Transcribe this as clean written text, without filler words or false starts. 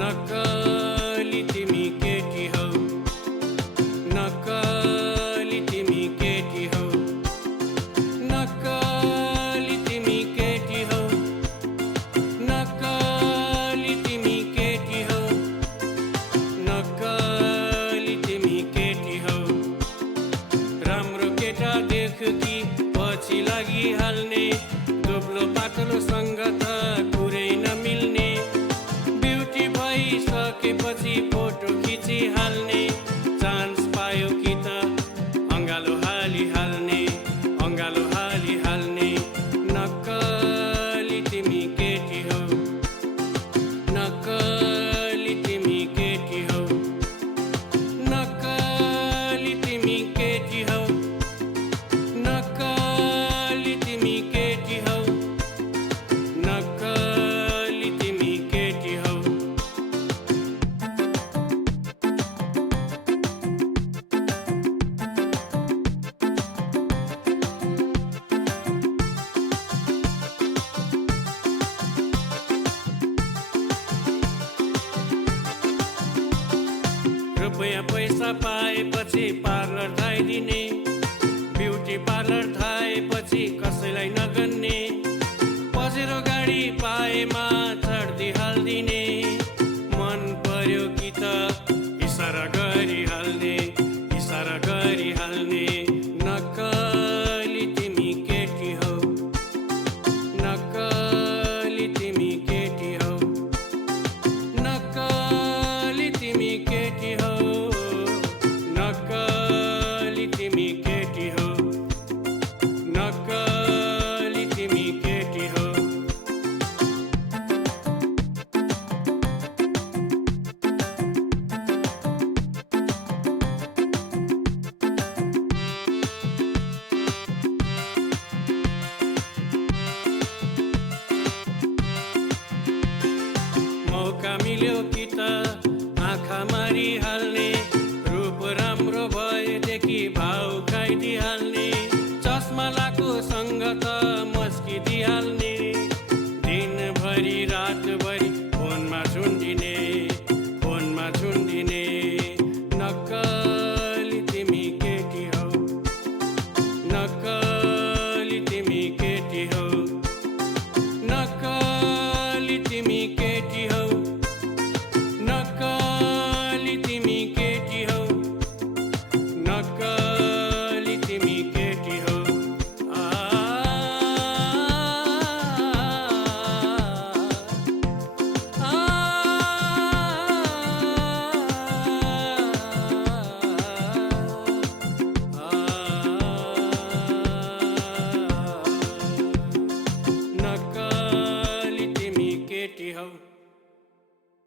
नक्कली तिमी केटी हौ, नक्कली तिमी केटी हौ, नक्कली तिमी केटी हौ, नक्कली तिमी केटी हौ, नक्कली तिमी केटी हौ। राम्रो केटा देख कि पछि लागिहाल्ने, दुब्लो पातलोसँग त कुरै नमिल्ने, ब्युटी भइसकेपछि फोटो खिचिहाल्ने, चान्स पायो कि त अँगालो हालिहाल्ने, अँगालो हालिहाल्ने। नक्कली तिमी केटी हौ, नक्कली तिमी केटी हौ, नक्कली तिमी केटी हौ, नक्कली तिमी केटी हौ, नक्कली तिमी केटी हौ। रुपैयाँ पैसा पाएपछि पार्लर थाइदिने, ब्युटी पार्लर थाएपछि कसैलाई नगन्ने, पसेरो गाडी पाएमा चढिदिहाल्दिने, मन पर्यो कि त इसारा गरिहाल्ने, इसारा गरिहाल्ने। नक्कली तिमी केटी हौ, नक्कली तिमी केटी हौ, नक्कली तिमी केटी हौ, नक्कली तिमी केटी हौ, नक्कली तिमी केटी हौ। मौका मिल्यो कि त आँखा मारिहाल्ने, रूप राम्रो भएदेखि भाउ खाइदिहाल्ने, चस्मा लाको सँग त मस्किदिहाल्ने।